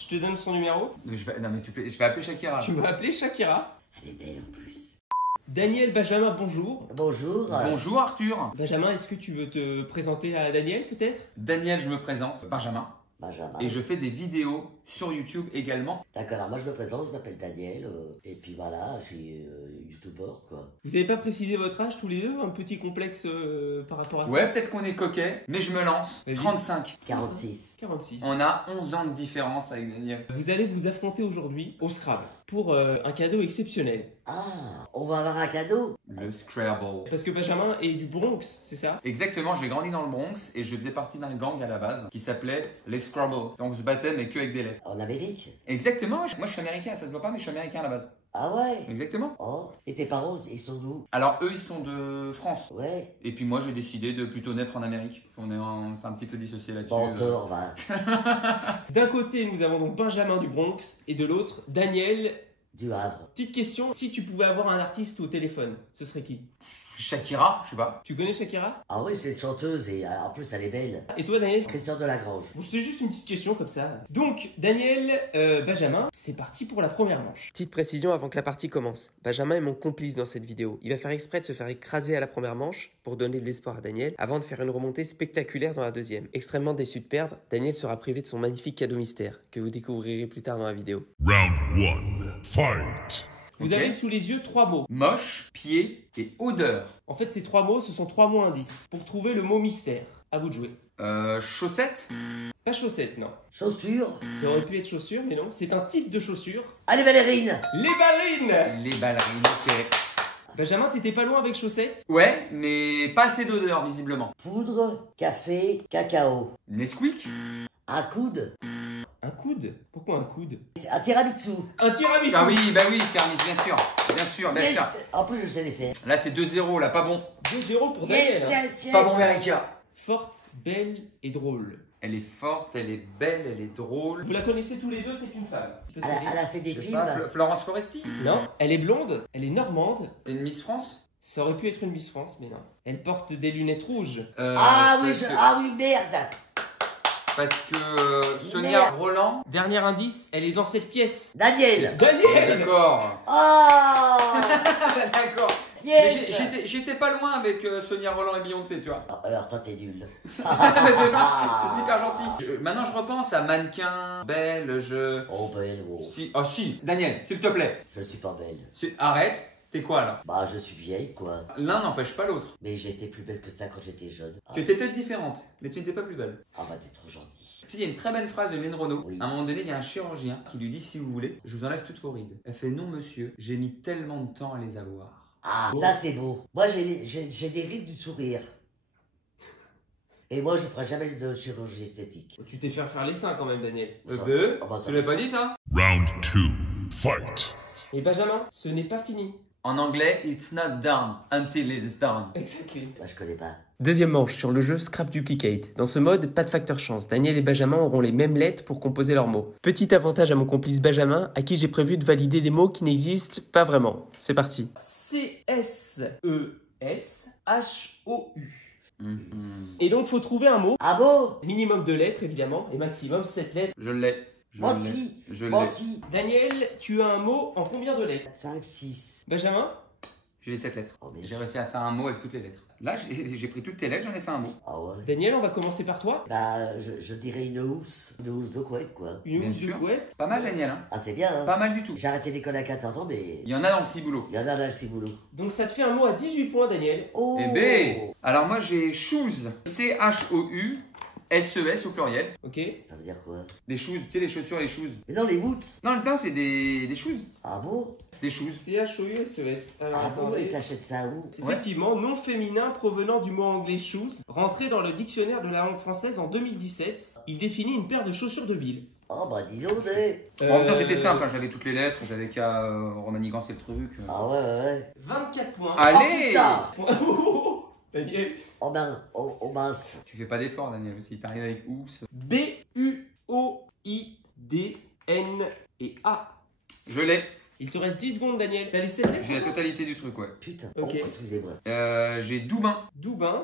Je te donne son numéro. Non mais je vais appeler Shakira. Tu m'as appelé Shakira. Elle est belle en plus. Daniel Benjamin, bonjour. Bonjour. Bonjour Arthur. Benjamin, est-ce que tu veux te présenter à Daniel peut-être? Daniel, je me présente, Benjamin. Benjamin. Et je fais des vidéos sur YouTube également. D'accord, alors moi je me présente, je m'appelle Daniel. Et puis voilà, je suis youtubeur quoi. Vous n'avez pas précisé votre âge tous les deux? Un petit complexe par rapport à ça? Ouais, peut-être qu'on est coquet, mais je me lance. Vas-y. 35. 46. 46. On a 11 ans de différence avec Daniel. Vous allez vous affronter aujourd'hui au Scrabble pour un cadeau exceptionnel. Ah, on va avoir un cadeau. Le Scrabble. Parce que Benjamin est du Bronx, c'est ça? Exactement, j'ai grandi dans le Bronx et je faisais partie d'un gang à la base qui s'appelait les Scrabble. Donc on se battait mais que avec des lettres. En Amérique. Exactement, moi je suis américain, ça se voit pas mais je suis américain à la base. Ah ouais. Exactement. Oh, et tes parents, ils sont d'où? Alors eux ils sont de France. Ouais. Et puis moi j'ai décidé de plutôt naître en Amérique. C'est un petit peu dissocié là-dessus. Bon, tort, va. D'un côté, nous avons donc Benjamin du Bronx et de l'autre, Daniel. Du Havre. Petite question, si tu pouvais avoir un artiste au téléphone, ce serait qui? Shakira, je sais pas. Tu connais Shakira? Ah oui, c'est une chanteuse et en plus elle est belle. Et toi, Daniel? Christian Delagrange. Bon, c'était juste une petite question comme ça. Donc, Daniel, Benjamin, c'est parti pour la première manche. Petite précision avant que la partie commence. Benjamin est mon complice dans cette vidéo. Il va faire exprès de se faire écraser à la première manche pour donner de l'espoir à Daniel, avant de faire une remontée spectaculaire dans la deuxième. Extrêmement déçu de perdre, Daniel sera privé de son magnifique cadeau mystère, que vous découvrirez plus tard dans la vidéo. Round 1. Fight. Vous Ok. avez sous les yeux 3 mots. Moche, pied et odeur. En fait, ces 3 mots, ce sont 3 mots indices. Pour trouver le mot mystère, à vous de jouer. Chaussettes. Pas chaussettes, non. Chaussures. Ça aurait pu être chaussures, mais non. C'est un type de chaussure. Allez, ballerines. Les ballerines! Les ballerines, ok. Benjamin, t'étais pas loin avec chaussettes? Ouais, mais pas assez d'odeur visiblement. Poudre, café, cacao. Nesquik. Un coude. Un coude? Pourquoi un coude? Un tiramisu. Un tiramisu! Ah oui, tiramisu, bien sûr. Bien sûr, bien Yes. sûr. En plus, je sais les faire. Là c'est 2-0, là, pas bon. 2-0 pour Daniel. Yes, yes, yes. Pas bon, Verica. Forte, belle et drôle. Elle est forte, elle est belle, elle est drôle. Vous la connaissez tous les deux, c'est une femme. Elle a fait des Je sais films. pas, Florence Foresti. Non, elle est blonde, elle est normande. C'est une Miss France. Ça aurait pu être une Miss France, mais non. Elle porte des lunettes rouges. Ah oui, parce que- ah oui, merde. Parce que Sonia Merde. Roland. Dernier indice, elle est dans cette pièce. Daniel. Daniel! D'accord. Ah. D'accord. Mais Yes. j'étais pas loin avec Sonia Roland et Beyoncé, tu vois. Ah, alors toi t'es nul. C'est super gentil. Maintenant je repense à mannequin, belle, Oh belle, oh. Si, oh si, Daniel, s'il te plaît. Je suis pas belle. Arrête, t'es quoi là? Bah je suis vieille quoi. L'un n'empêche pas l'autre. Mais j'étais plus belle que ça quand j'étais jeune. Ah, Tu étais peut-être différente, mais tu n'étais pas plus belle. ah bah t'es trop gentil. Tu sais, il y a une très belle phrase de Lynn Renaud. Oui. À un moment donné, il y a un chirurgien qui lui dit si vous voulez, je vous enlève toutes vos rides. Elle fait non monsieur, j'ai mis tellement de temps à les avoir. Ah, ça c'est beau. Moi j'ai des rides du sourire. Et moi je ferai jamais de chirurgie esthétique. Tu t'es fait faire les seins quand même, Daniel. Ça- ah bah, ça- Tu l'as pas dit ça? Round 2. Fight. Et Benjamin, ce n'est pas fini. En anglais, it's not done until it's done. Exactement. Bah je connais pas. Deuxième manche sur le jeu Scrap Duplicate. Dans ce mode, pas de facteur chance. Daniel et Benjamin auront les mêmes lettres pour composer leurs mots. Petit avantage à mon complice Benjamin, à qui j'ai prévu de valider des mots qui n'existent pas vraiment. C'est parti. C-S-E-S-H-O-U. Et donc, faut trouver un mot. Ah bon? Minimum 2 lettres, évidemment, et maximum 7 lettres. Je l'ai. Moi aussi. Je Moi l'ai. aussi. Daniel, tu as un mot en combien de lettres? 5, 6. Benjamin? J'ai les 7 lettres. Oh, mais- J'ai réussi à faire un mot avec toutes les lettres. Là, j'ai pris toutes tes lettres, j'en ai fait un mot. Ah ouais. Daniel, on va commencer par toi. Bah je dirais une housse. Une housse de couette quoi. Une Bien housse de sûr. couette. Pas mal, Daniel, hein? Ah c'est bien hein. Pas mal du tout. J'ai arrêté l'école à 14 ans mais Il y en a dans le ciboulot. il y en a dans le ciboulot. Donc, ça te fait un mot à 18 points, Daniel. Oh. Eh ben, alors moi j'ai shoes. C-H-O-U-S-E-S au pluriel. Ok. Ça veut dire quoi? Des shoes, tu sais, les chaussures, les shoes. Mais non les boots. Non, c'est des shoes. Ah bon? Des shoes. C-H-O-U-S-E-S. Alors, Ah bon, et attendez. t'achètes ça où? C'est effectivement nom féminin provenant du mot anglais shoes, rentré dans le dictionnaire de la langue française en 2017. Il définit une paire de chaussures de ville. Oh bah dis donc des. En même temps, c'était simple, hein, j'avais toutes les lettres, j'avais qu'à remanigancer le truc. Ah ouais. 24 points. Allez! Oh putain. Daniel. Oh ben, oh mince. Tu fais pas d'effort, Daniel, aussi. T'arrives avec ous. B-U-O-I-D-N et A. Je l'ai. Il te reste 10 secondes, Daniel. T'as les 7 lettres? J'ai la totalité du truc, ouais. Putain, Ok. oh, excusez-moi. J'ai Doubin. Doubin,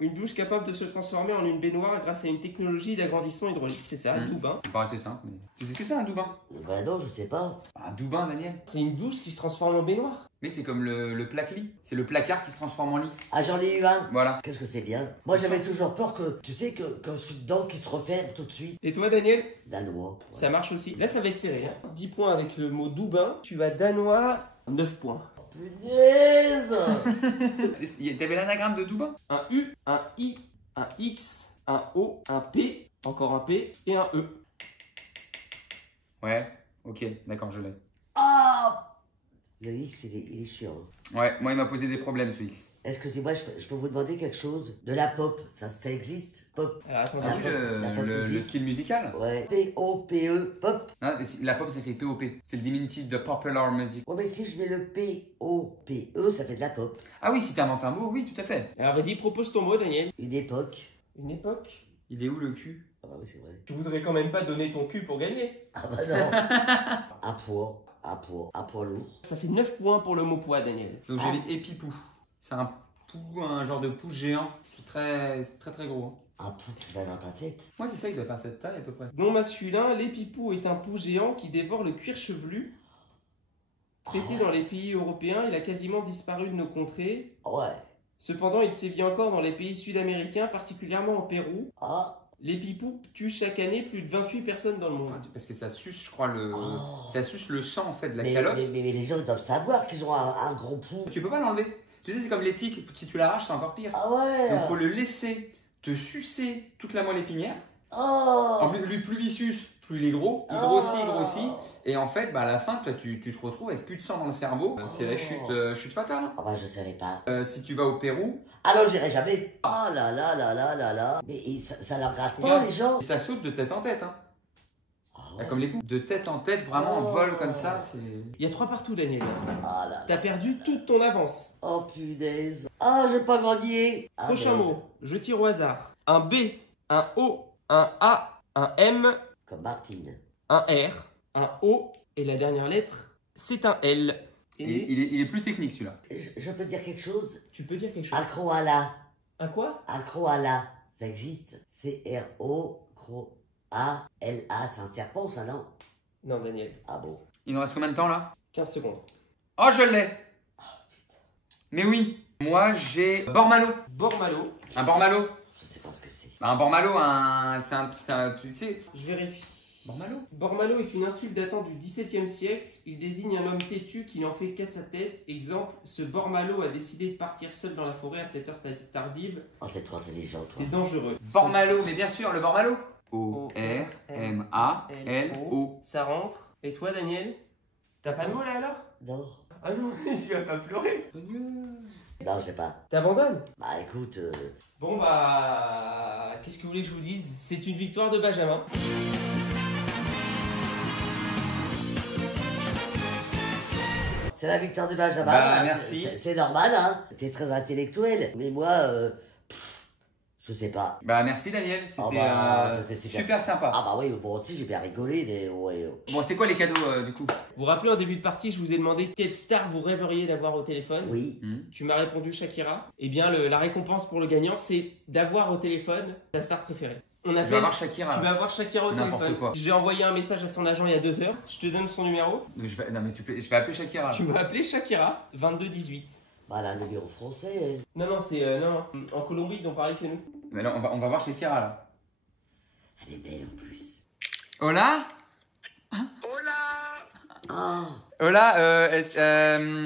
une douche capable de se transformer en une baignoire grâce à une technologie d'agrandissement hydraulique. C'est ça, Doubin. Ça paraît assez simple. Mais... Tu sais ce que c'est un Doubin? Bah non, je sais pas. Un Doubin, Daniel. C'est une douche qui se transforme en baignoire. Mais c'est comme le plaque-lit. C'est le placard qui se transforme en lit. Ah, j'en ai eu un. Voilà. Qu'est-ce que c'est bien. Moi, j'avais toujours peur que, tu sais, que quand je suis dedans, qu'il se referme tout de suite. Et toi, Daniel? Danois. Ça marche aussi. Là, ça va être serré. Hein. 10 points avec le mot Doubin. Tu as danois, 9 points. Punaise. T'avais l'anagramme de Doubin? Un U, un I, un X, un O, un P, encore un P et un E. Ouais. Ok, d'accord, je l'ai. Ah. Le X, il est chiant. Ouais, moi il m'a posé des problèmes ce X. Excusez-moi, je peux vous demander quelque chose? De la pop, ça existe? Pop. Alors, attends, T'as vu la pop le musique. style musical? Ouais. P-O-P-E, pop. Non, la pop s'écrit P-O-P. C'est le diminutif de Popular Music. Ouais, mais si je mets le P-O-P-E, ça fait de la pop. Ah oui, si t'inventes un mot, oui, tout à fait. Alors, vas-y, propose ton mot, Daniel. Une époque. Une époque. Il est où le cul? Ah bah oui, c'est vrai. Tu voudrais quand même pas donner ton cul pour gagner. Ah bah non. Un poids lourd. Ça fait 9 points pour le mot poids, Daniel. Donc j'avais épipou. C'est un genre de pouce géant. C'est très gros. Hein. Un pou qui va dans ta tête. Moi, c'est ça, il doit faire cette taille à peu près. Non masculin, l'épipou est un pou géant qui dévore le cuir chevelu. Traité dans les pays européens, il a quasiment disparu de nos contrées. Ouais. Cependant, il sévit encore dans les pays sud-américains, particulièrement au Pérou. Ah. L'épipou tue chaque année plus de 28 personnes dans le monde. Parce que ça suce, je crois, Oh. ça suce le sang en fait de la Mais calotte. les gens doivent savoir qu'ils ont un gros pou. Tu peux pas l'enlever. Tu sais, c'est comme les tiques. Si tu l'arraches, c'est encore pire. Ah ouais. Donc faut le laisser te sucer toute la moelle épinière. Oh. En plus, plus il suce, plus il est gros. Il grossit. Et en fait, bah, à la fin, toi, tu te retrouves avec plus de sang dans le cerveau. C'est la chute fatale. Hein. Ah bah je savais pas. Si tu vas au Pérou, Alors j'irai jamais. Oh là là là là là là. Mais ça leur rate pas Regarde. les gens. ça saute de tête en tête. Hein. Ah ouais. Comme les poux. De tête en tête, vraiment en vol comme ça. C'est... Il y a 3 partout, Daniel. Ah là là. T'as perdu toute ton avance. Oh punaise. Ah j'ai pas gagné. Ah, Prochain merde. mot, je tire au hasard. Un B, un O, un A, un M, Comme Martine. un R, un O et la dernière lettre, c'est un L. Et Il est plus technique celui-là. Je peux dire quelque chose? tu peux dire quelque chose. Un croala. Un quoi? Un croala. Ça existe? C-R-O-A-L-A. C'est un serpent ça non? Non, Daniel. Ah bon? Il nous reste combien de temps là? 15 secondes. Oh, je l'ai. Mais oui. Moi, j'ai Bormalo. Bormalo. Un Bormalo. Je sais pas ce que c'est. Un Bormalo, c'est un, tu sais. Je vérifie. Bormalo. Bormalo est une insulte datant du XVIIe siècle. Il désigne un homme têtu qui n'en fait qu'à sa tête. Exemple, ce Bormalo a décidé de partir seul dans la forêt à cette heure tardive. Oh t'es trop intelligent toi. C'est dangereux. Bormalo, mais bien sûr, le Bormalo. O-R-M-A-L-O. Ça rentre. Et toi, Daniel? T'as pas de mots là alors? Non. Ah non, tu vas pas pleurer. Non j'ai pas. T'abandonnes? Bah écoute. Bon bah, qu'est-ce que vous voulez que je vous dise? C'est une victoire de Benjamin. C'est la victoire de Benjamin. Bah, merci. C'est normal, hein. T'es très intellectuel. Mais moi, je sais pas. Bah merci Daniel, c'était c'était super sympa. Ah bah oui, moi aussi j'ai bien rigolé, mais ouais. Bon, c'est quoi les cadeaux du coup? Vous vous rappelez en début de partie, je vous ai demandé quelle star vous rêveriez d'avoir au téléphone? Oui. Tu m'as répondu Shakira. Eh bien, la récompense pour le gagnant, c'est d'avoir au téléphone ta star préférée. On Je vais appelle. avoir Shakira. Tu vas avoir Shakira au N'importe téléphone. quoi. J'ai envoyé un message à son agent il y a 2 heures. Je te donne son numéro. Non mais je vais appeler Shakira. Tu vas appeler Shakira 2218. Bah là, le numéro français. Elle. Non, c'est. non. En Colombie, ils ont parlé que nous. Mais là, on va voir Shakira là. Elle est belle en plus. Hola? Hola, Ah. Hola,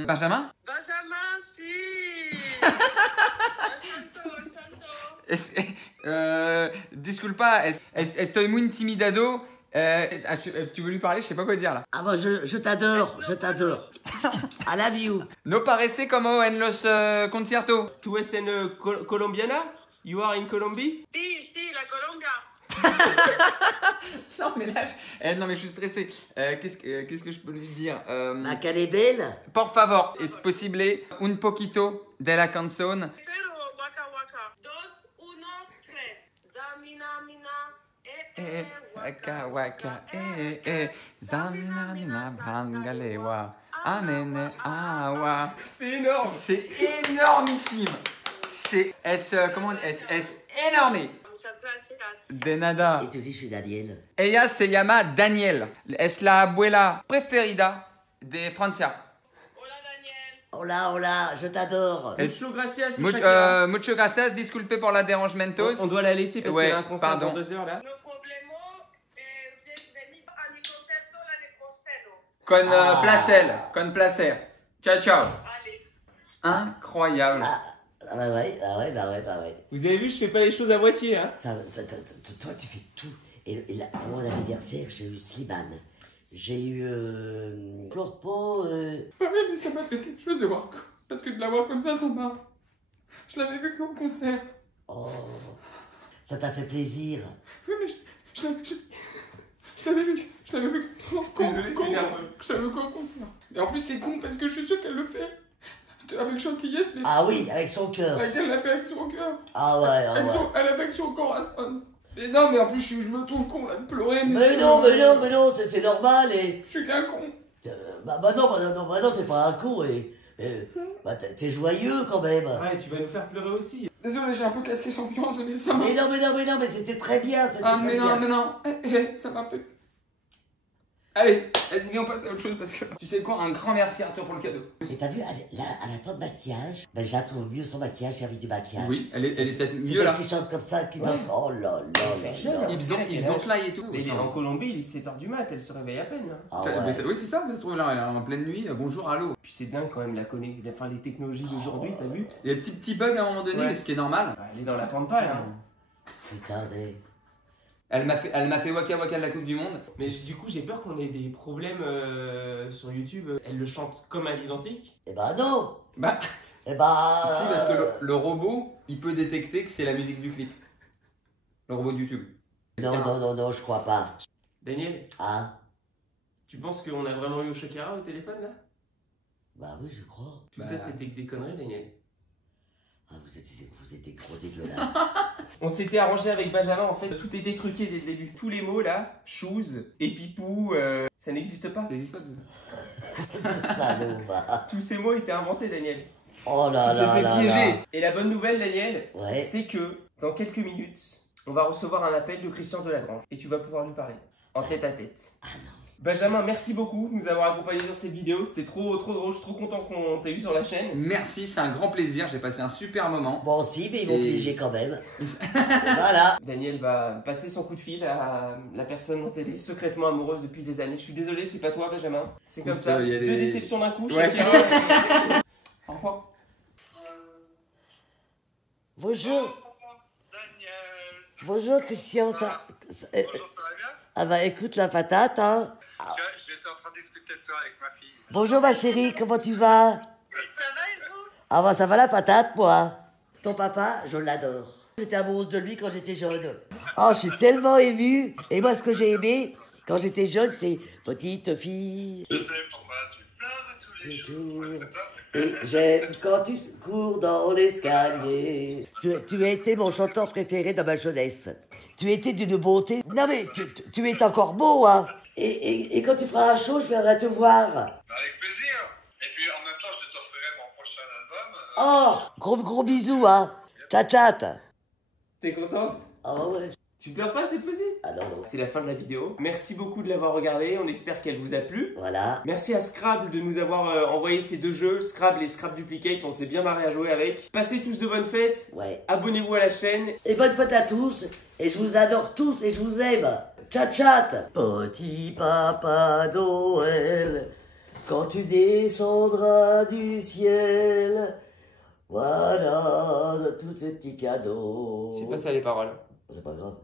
Benjamin? Benjamin, si. Disculpa, estoy muy intimidado. Tu veux lui parler? Je sais pas quoi dire là. Ah bah je t'adore, je t'adore. I love you. No parece como en los conciertos. Tu es en Colombiana? You are in Colombie? Si, la Colombia. Non mais là, non mais je suis stressé. Qu'est-ce que je peux lui dire? Bah qu'elle est belle. Por favor, es posible un poquito de la canción. Pero waka waka. 2, 1, 3. Zamina mina et waka waka, zamina bangalewa, amene awa. C'est énorme. C'est énormissime. C'est comment es énorme. Muchas gracias. De nada. Et tu dis, je suis Daniel. Ella se llama Daniel. Es la abuela preferida de Francia. Hola, Daniel. Hola, hola, je t'adore. Mucho gracias, Shakira. Mucho gracias, disculpe por la dérangementos. On doit la laisser parce Ouais, qu'il y a un concert pardon. dans 2 heures là. No problema. Bienvenido a mi concerto l'année prochaine. Con placer, con placer. Ciao, ciao. Allez. Incroyable. Ah bah ouais, bah ouais, bah ouais, bah ouais. Vous avez vu, je fais pas les choses à moitié. Hein. Toi, tu fais tout. Et là, pour mon anniversaire, j'ai eu Slimane. J'ai eu. Pleure pas. Oui, mais ça m'a fait quelque chose de voir. Parce que de la voir comme ça m'a. Je l'avais vu qu'au concert. Oh. Ça t'a fait plaisir. Oui, mais je l'avais vu qu'au concert. Et en plus, c'est con parce que je suis sûr qu'elle le fait avec gentillesse, mais. Ah oui, avec son cœur. Elle l'a fait avec son cœur. Ah ouais, ah ouais. Elle l'a fait avec son corazon. Mais non, mais en plus, je me trouve con là de pleurer. Mais non, c'est normal et. Je suis qu'un con. Bah non, t'es pas un con et. Bah t'es joyeux quand même. Ouais, tu vas nous faire pleurer aussi. Désolé, j'ai un peu cassé l'ambiance, mais ça m'a. Mais non, mais c'était très bien. Ah, mais non, ça m'a fait. Allez, vas-y, viens, on passe à autre chose parce que. Tu sais quoi, un grand merci à toi pour le cadeau. Et t'as vu, là, elle a pas de maquillage. Ben, je la trouve mieux sans maquillage, j'ai envie du maquillage. Oui, elle est peut-être C'est mieux là. qui chante comme ça, qui danse. Oh là là. Ils don't lie et tout. Mais il est en Colombie, il est 7h du mat, elle se réveille à peine. Hein. Ah Mais ouais. oui, c'est ça, ça se trouve là, elle est en pleine nuit. Bonjour, allô. Puis c'est dingue quand même enfin, les technologies d'aujourd'hui, t'as vu? Il y a des petits bugs à un moment donné, Ouais. mais ce qui est normal. Elle est dans la pampa là. Putain, Elle m'a fait Waka Waka de la Coupe du Monde. Mais du coup, j'ai peur qu'on ait des problèmes sur YouTube. Elle le chante comme à l'identique. Eh ben non. Bah, Eh ben. si, parce que le robot, il peut détecter que c'est la musique du clip. Le robot de YouTube. Non, je crois pas. Daniel, Hein? tu penses qu'on a vraiment eu Shakira au téléphone là? Bah oui, je crois. Tout ça, c'était que des conneries, Daniel. Ah, vous êtes des gros dégueulasses. On s'était arrangé avec Benjamin, en fait, tout était truqué dès le début. Tous les mots là, shoes et pipou, ça n'existe pas. Ça n'existe pas tout ça. Salaud, va. Tous ces mots étaient inventés, Daniel. Oh là Tu te là fais là piéger. là. Et la bonne nouvelle, Daniel, Ouais. c'est que dans quelques minutes, on va recevoir un appel de Christian Delagrange et tu vas pouvoir lui parler en tête à tête. Ah non. Benjamin, merci beaucoup de nous avoir accompagnés sur cette vidéo. C'était trop drôle. Je suis trop content qu'on t'ait eu sur la chaîne. Merci, c'est un grand plaisir. J'ai passé un super moment. Bon, aussi, mais ils m'ont Et- piégé quand même. Voilà. Daniel va passer son coup de fil à la personne dont elle est secrètement amoureuse depuis des années. Je suis désolé, c'est pas toi, Benjamin. C'est comme Écoute, ça. y a des- Deux déceptions d'un coup. Ouais. Shakira. Au revoir. Bonjour. Daniel. Bonjour, Christian. Bonjour, ça va bien? Ah bah écoute la patate, hein. J'étais en train de discuter de toi avec ma fille. Bonjour ma chérie, comment tu vas? Ça va et vous? Ah bah ça va la patate, moi. Ton papa, je l'adore. J'étais amoureuse de lui quand j'étais jeune. Oh, je suis tellement émue. Et moi, ce que j'ai aimé quand j'étais jeune, c'est petite fille. Je sais pourquoi tu pleures tous les jours. Ouais, c'est ça. Et j'aime quand tu cours dans l'escalier. Tu as été mon chanteur préféré dans ma jeunesse. Tu étais d'une beauté. Non mais tu es encore beau, hein. Et quand tu feras un show, je viendrai te voir. Avec plaisir. Et puis en même temps, je t'offrirai mon prochain album. Oh, gros bisous, hein. Chat chat. T'es contente? Ah ouais. Tu pleures pas cette fois-ci? Ah non, non. C'est la fin de la vidéo. Merci beaucoup de l'avoir regardée. On espère qu'elle vous a plu. Voilà. Merci à Scrabble de nous avoir envoyé ces deux jeux, Scrabble et Scrabble Duplicate. On s'est bien marré à jouer avec. Passez tous de bonnes fêtes. Ouais. Abonnez-vous à la chaîne. Et bonne fête à tous. Et je vous adore tous et je vous aime. Chat chat. Petit papa Noël, quand tu descendras du ciel, voilà tous ces petits cadeaux. C'est pas ça les paroles. C'est pas grave.